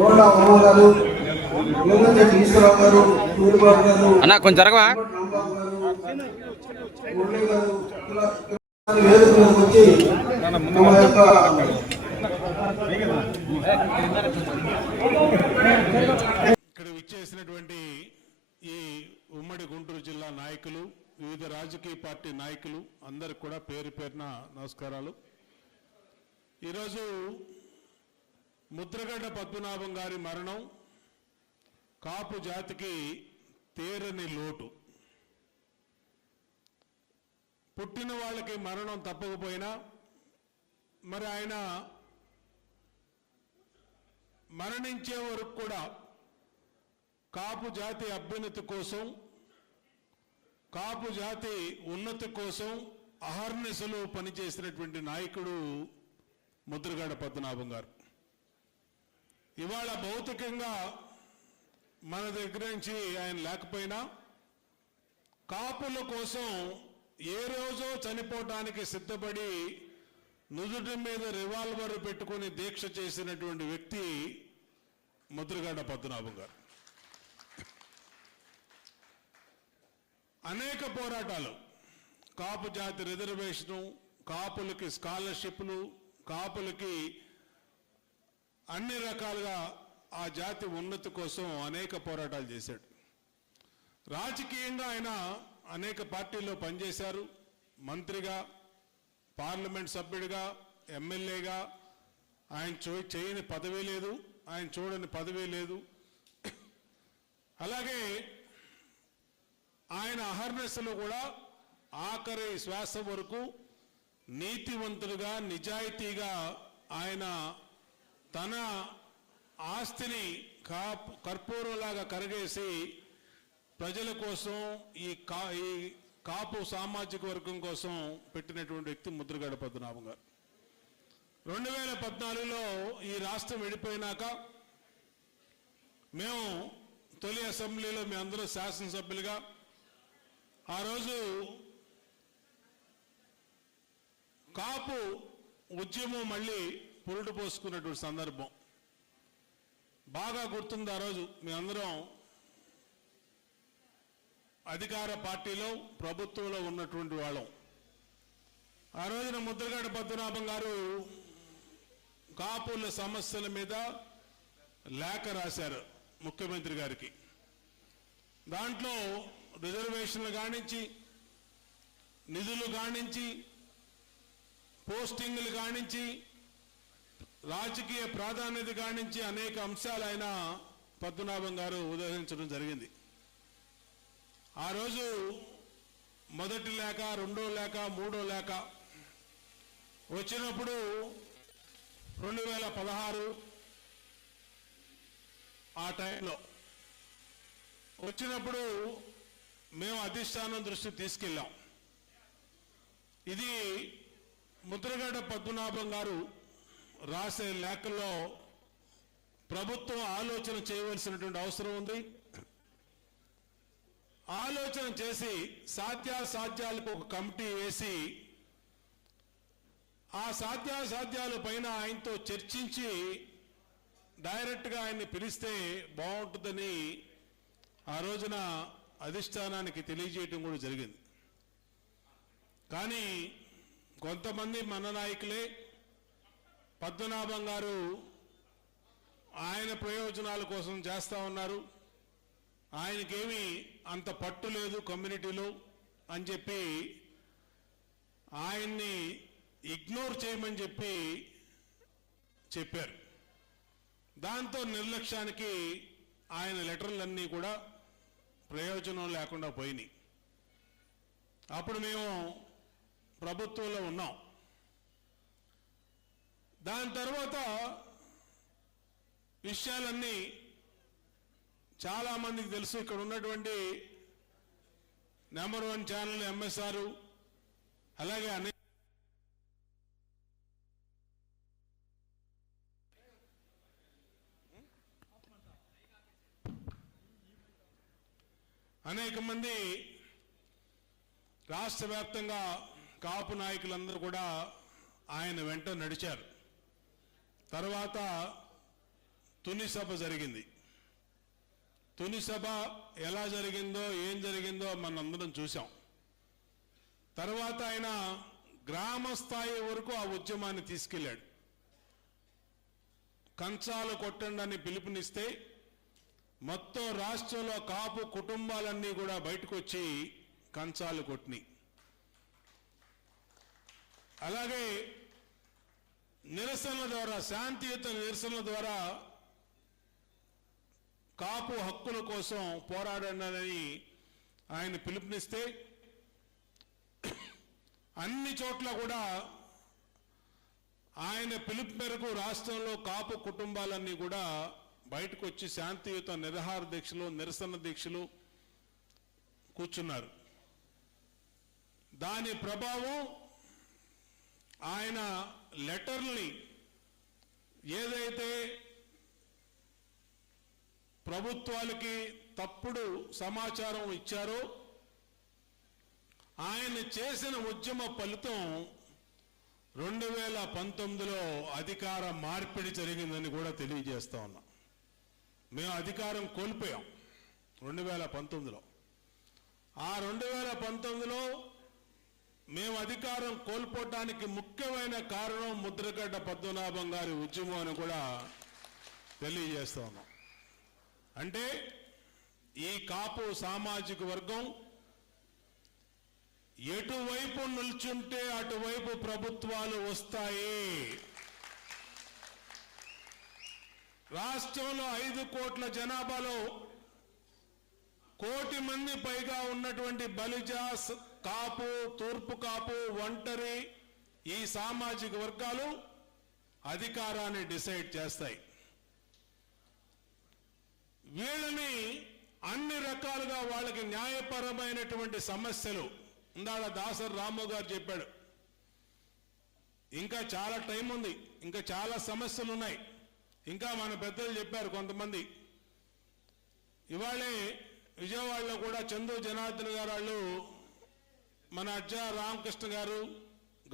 గోడ అమ్మ గారు, యోగంజటి ఈశ్వరరావు గారు, సూర్యబాబు గారు, అన్న కొంచెం జరగవా రాంబాబు గారు, మురళి గారు ఇలా వేదిక మీదకి వచ్చి తమ యొక్క ఇక్కడ విచ్చేసినటువంటి ఈ ఉమ్మడి గుంటూరు జిల్లా నాయకులు, వివిధ రాజకీయ పార్టీ నాయకులు అందరికి కూడా పేరు పేరున నమస్కారాలు. ఈరోజు ముద్రగడ్డ పద్మనాభం గారి మరణం కాపు జాతికి తీరని లోటు. పుట్టిన వాళ్ళకి మరణం తప్పకపోయినా మరి ఆయన మరణించే వరకు కూడా కాపు జాతి అభ్యున్నతి కోసం, కాపు జాతి ఉన్నతి కోసం అహర్నిశలు పనిచేసినటువంటి నాయకుడు ముద్రగడ్డ పద్మనాభం గారు. ఇవాళ భౌతికంగా మన దగ్గర నుంచి ఆయన లేకపోయినా కాపుల కోసం ఏ రోజో చనిపోవడానికి సిద్ధపడి నుదుటి మీద రివాల్వర్ పెట్టుకుని దీక్ష చేసినటువంటి వ్యక్తి ముద్రగడ్డ పద్మనాభం గారు. అనేక పోరాటాలు, కాపు జాతి రిజర్వేషను, కాపులకి స్కాలర్షిప్లు, కాపులకి అన్ని రకాలుగా ఆ జాతి ఉన్నతి కోసం అనేక పోరాటాలు చేశాడు. రాజకీయంగా ఆయన అనేక పార్టీల్లో పనిచేశారు. మంత్రిగా, పార్లమెంట్ సభ్యుడిగా, ఎమ్మెల్యేగా. ఆయన చేయని పదవి లేదు, ఆయన చూడని పదవి లేదు. అలాగే ఆయన అహర్నిశలు కూడా ఆఖరి శ్వాస వరకు నీతివంతుడుగా, నిజాయితీగా ఆయన తన ఆస్తిని కర్పూరంలాగా కరిగేసి ప్రజల కోసం, ఈ కాపు సామాజిక వర్గం కోసం పెట్టినటువంటి వ్యక్తి ముద్రగడ్డ పద్మనాభం గారు. 2014లో ఈ రాష్ట్రం విడిపోయినాక మేము తొలి అసెంబ్లీలో మీ అందరూ శాసనసభ్యులుగా ఆ రోజు కాపు ఉద్యమం మళ్ళీ పురుడు పోసుకున్నటువంటి సందర్భం బాగా గుర్తుంది. ఆ రోజు మీ అందరం అధికార పార్టీలో, ప్రభుత్వంలో ఉన్నటువంటి వాళ్ళం. ఆ రోజున ముద్రగడ్డ పద్మనాభం గారు కాపుల సమస్యల మీద లేఖ రాశారు ముఖ్యమంత్రి గారికి. దాంట్లో రిజర్వేషన్లు కానించి, నిధులు కానించి, పోస్టింగ్లు కానించి, రాజకీయ ప్రాధాన్యత కానించి అనేక అంశాలు ఆయన పద్మనాభం గారు ఉదహరించడం జరిగింది. ఆ రోజు మొదటి లేఖ, రెండో లేఖ, మూడో లేఖ వచ్చినప్పుడు 2016 ఆ టైంలో వచ్చినప్పుడు మేము అధిష్టానం దృష్టి తీసుకెళ్ళాం. ఇది ముద్రగడ్డ పద్మనాభం గారు రాసే లేఖల్లో ప్రభుత్వం ఆలోచన చేయవలసినటువంటి అవసరం ఉంది. ఆలోచన చేసి సాధ్యాసాధ్యాలకు ఒక కమిటీ వేసి ఆ సాధ్యాసాధ్యాల పైన ఆయనతో చర్చించి డైరెక్ట్గా ఆయన్ని పిలిస్తే బాగుంటుందని ఆ రోజున అధిష్టానానికి తెలియజేయటం కూడా జరిగింది. కానీ కొంతమంది మన నాయకులే పద్మనాభం గారు ఆయన ప్రయోజనాల కోసం చేస్తూ ఉన్నారు, ఆయనకేమీ అంత పట్టు లేదు కమ్యూనిటీలో అని చెప్పి ఆయన్ని ఇగ్నోర్ చేయమని చెప్పారు. దాంతో నిర్లక్ష్యానికి ఆయన లెటర్లన్నీ కూడా ప్రయోజనం లేకుండా పోయినాయి. అప్పుడు మేము ప్రభుత్వంలో ఉన్నాం. దాని తర్వాత విషయాలన్నీ చాలా మందికి తెలుసు. ఇక్కడ ఉన్నటువంటి నెంబర్ 1 ఛానల్ ఎంఎస్ఆర్, అలాగే అనేక మంది రాష్ట్ర వ్యాప్తంగా కాపు నాయకులందరూ కూడా ఆయన వెంట నడిచారు. తర్వాత తుని సభ జరిగింది. తుని సభ ఎలా జరిగిందో ఏం జరిగిందో మనందరం చూసాం. తర్వాత ఆయన గ్రామ స్థాయి వరకు ఆ ఉద్యమాన్ని తీసుకెళ్ళాడు. కంచాలు కొట్టండి అని పిలుపునిస్తే మొత్తం రాష్ట్రంలో కాపు కుటుంబాలన్నీ కూడా బయటకు వచ్చి కంచాలు కొట్టినాయి. అలాగే నిరసనల ద్వారా, శాంతియుత నిరసనల ద్వారా కాపు హక్కుల కోసం పోరాడండి ఆయన పిలుపునిస్తే అన్ని చోట్ల కూడా ఆయన పిలుపు మేరకు రాష్ట్రంలో కాపు కుటుంబాలన్నీ కూడా బయటకు వచ్చి శాంతియుత నిరాహార దీక్షలు, నిరసన దీక్షలు కూర్చున్నారు. దాని ప్రభావం ఆయన లెటర్ని ఏదైతే ప్రభుత్వాలకి తప్పుడు సమాచారం ఇచ్చారో ఆయన చేసిన ఉద్యమ ఫలితం 2019లో అధికార మార్పిడి జరిగిందని కూడా తెలియజేస్తా ఉన్నాం. మేము అధికారం కోల్పోయాం 2019లో. ఆ 2019లో మేము అధికారం కోల్పోవటానికి ముఖ్యమైన కారణం ముద్రగడ్డ పద్మనాభం గారి ఉద్యమం అని కూడా తెలియజేస్తా ఉన్నాం. అంటే ఈ కాపు సామాజిక వర్గం ఎటువైపు నిల్చుంటే అటువైపు ప్రభుత్వాలు వస్తాయి. రాష్ట్రంలో 5 కోట్ల జనాభాలో 1 కోటి మంది పైగా ఉన్నటువంటి బలిజ, కాపు, తూర్పు కాపు, ఒంటరి ఈ సామాజిక వర్గాలు అధికారాన్ని డిసైడ్ చేస్తాయి. వీళ్ళని అన్ని రకాలుగా వాళ్ళకి న్యాయపరమైనటువంటి సమస్యలు ఇందాక దాసరి రాము గారు చెప్పాడు. ఇంకా చాలా టైం ఉంది, ఇంకా చాలా సమస్యలు ఉన్నాయి. ఇంకా మన పెద్దలు చెప్పారు కొంతమంది. ఇవాళే విజయవాడలో కూడా చందు జనార్దన్ గారు వాళ్ళు, మన అజ్జా రామకృష్ణ గారు,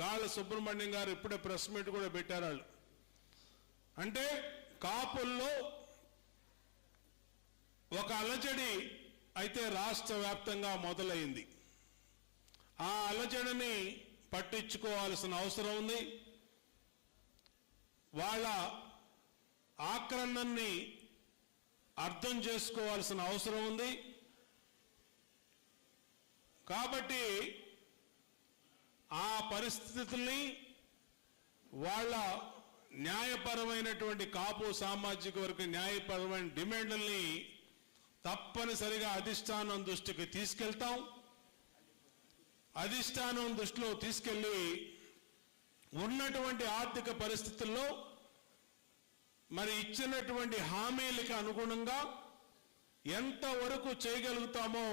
గాళ్ళ సుబ్రహ్మణ్యం గారు ఇప్పుడే ప్రెస్ మీట్ కూడా పెట్టారు. వాళ్ళు అంటే కాపుల్లో ఒక అలజడి అయితే రాష్ట్ర వ్యాప్తంగా మొదలైంది. ఆ అలజడిని పట్టించుకోవాల్సిన అవసరం ఉంది. వాళ్ళ ఆక్రమణని అర్థం చేసుకోవాల్సిన అవసరం ఉంది. కాబట్టి ఆ పరిస్థితుల్ని, వాళ్ళ న్యాయపరమైనటువంటి కాపు సామాజిక వర్గ న్యాయపరమైన డిమాండ్లని తప్పనిసరిగా అధిష్టానం దృష్టికి తీసుకెళ్తాం. అధిష్టానం దృష్టిలో తీసుకెళ్లి ఉన్నటువంటి ఆర్థిక పరిస్థితుల్లో మరి ఇచ్చినటువంటి హామీలకు అనుగుణంగా ఎంతవరకు చేయగలుగుతామో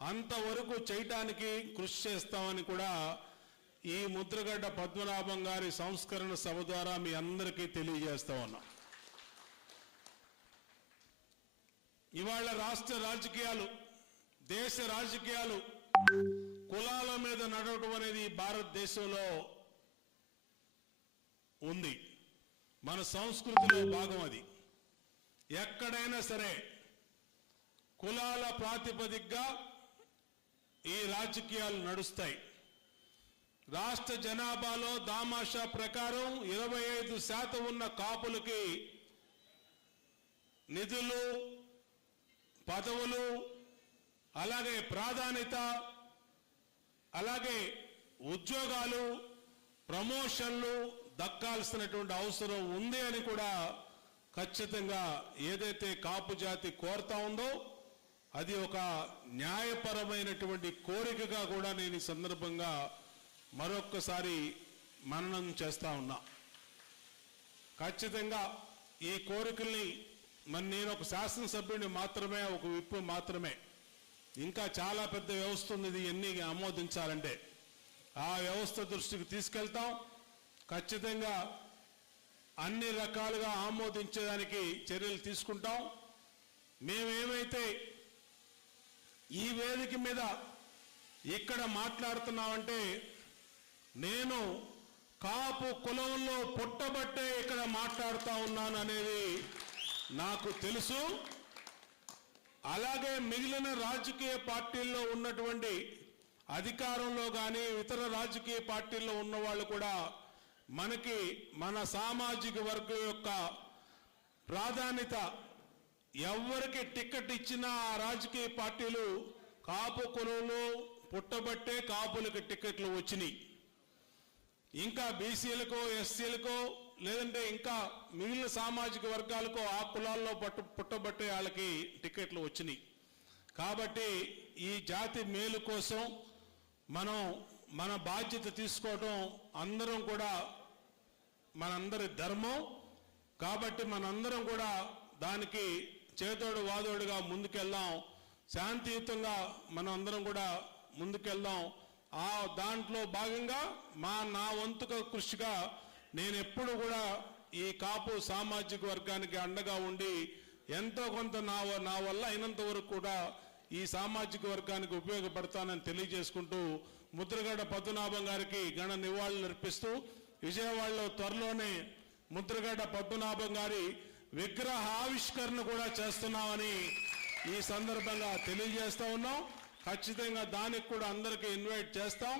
అంతవరకు చేయటానికి కృషి చేస్తామని కూడా ఈ ముద్రగడ్డ పద్మనాభం గారి సంస్కరణ సభ ద్వారా మీ అందరికీ తెలియజేస్తా ఉన్నాం. ఇవాళ రాష్ట్ర రాజకీయాలు, దేశ రాజకీయాలు కులాల మీద నడవడం అనేది భారతదేశంలో ఉంది. మన సంస్కృతిలో భాగం అది. ఎక్కడైనా సరే కులాల ప్రాతిపదికగా ఈ రాజకీయాలు నడుస్తాయి. రాష్ట్ర జనాభాలో దామాషా ప్రకారం 25% ఉన్న కాపులకి నిధులు, పదవులు, అలాగే ప్రాధాన్యత, అలాగే ఉద్యోగాలు, ప్రమోషన్లు దక్కాల్సినటువంటి అవసరం ఉంది అని కూడా ఖచ్చితంగా ఏదైతే కాపు జాతి కోరుతా ఉందో అది ఒక న్యాయపరమైనటువంటి కోరికగా కూడా నేను ఈ సందర్భంగా మరొక్కసారి మననం చేస్తా ఉన్నా. ఖచ్చితంగా ఈ కోరికల్ని మరి నేను ఒక శాసనసభ్యుడిని మాత్రమే, ఒక విప్పు మాత్రమే. ఇంకా చాలా పెద్ద వ్యవస్థ ఉంది ఇది ఎన్ని ఆమోదించాలంటే. ఆ వ్యవస్థ దృష్టికి తీసుకెళ్తాం. ఖచ్చితంగా అన్ని రకాలుగా ఆమోదించడానికి చర్యలు తీసుకుంటాం. మేమేమైతే ఈ వేదిక మీద ఇక్కడ మాట్లాడుతున్నామంటే నేను కాపు కులంలో పుట్టబట్టే ఇక్కడ మాట్లాడుతా ఉన్నాను అనేది నాకు తెలుసు. అలాగే మిగిలిన రాజకీయ పార్టీల్లో ఉన్నటువంటి అధికారంలో కానీ ఇతర రాజకీయ పార్టీల్లో ఉన్న వాళ్ళు కూడా మనకి మన సామాజిక వర్గం యొక్క ప్రాధాన్యత ఎవరికి టికెట్ ఇచ్చినా ఆ రాజకీయ పార్టీలు కాపు కులంలో పుట్టబట్టే కాపులకి టికెట్లు వచ్చినాయి. ఇంకా బీసీలకో ఎస్సీలకో లేదంటే ఇంకా మిగిలిన సామాజిక వర్గాలకో ఆ కులాల్లో పుట్టబట్టే వాళ్ళకి టికెట్లు వచ్చినాయి. కాబట్టి ఈ జాతి మేలు కోసం మనం మన బాధ్యత తీసుకోవటం అందరం కూడా మనందరి ధర్మం. కాబట్టి మనందరం కూడా దానికి చేతోడు వాదోడుగా ముందుకెళ్దాం, శాంతియుతంగా మనం అందరం కూడా ముందుకెళ్దాం. ఆ దాంట్లో భాగంగా నా వంతుగా కృషిగా నేను ఎప్పుడు కూడా ఈ కాపు సామాజిక వర్గానికి అండగా ఉండి ఎంతో కొంత నా వల్ల అయినంత వరకు కూడా ఈ సామాజిక వర్గానికి ఉపయోగపడతానని తెలియజేసుకుంటూ ముద్రగడ పద్మనాభం గారికి ఘన నివాళులు అర్పిస్తూ విజయవాడలో త్వరలోనే ముద్రగడ పద్మనాభం గారి విగ్రహావిష్కరణ కూడా చేస్తున్నామని ఈ సందర్భంగా తెలియజేస్తా ఉన్నాం. ఖచ్చితంగా దానికి కూడా అందరికీ ఇన్వైట్ చేస్తాం.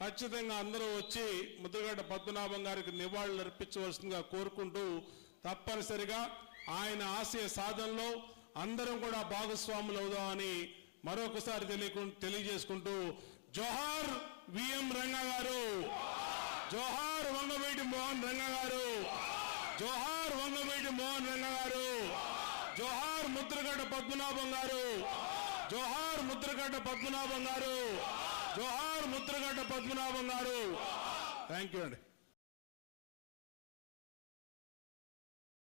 ఖచ్చితంగా అందరూ వచ్చి ముద్రగడ పద్మనాభం గారికి నివాళులు అర్పించవలసిందిగా కోరుకుంటూ తప్పనిసరిగా ఆయన ఆశయ సాధనలో అందరం కూడా భాగస్వాములు అవుదామని మరొకసారి తెలియజేసుకుంటూ జోహార్ విఎం రంగా గారు, జోహార్ వంగవీటి మోహన్ రంగా గారు, జోహార్ వంగవీటి మోహన్ రంగా గారు, జోహార్ ముద్రగడ పద్మనాభం గారు, జోహార్ ముద్రగడ పద్మనాభం గారు, జోహార్ ముద్రగడ పద్మనాభం గారు. థ్యాంక్ యూ అండి.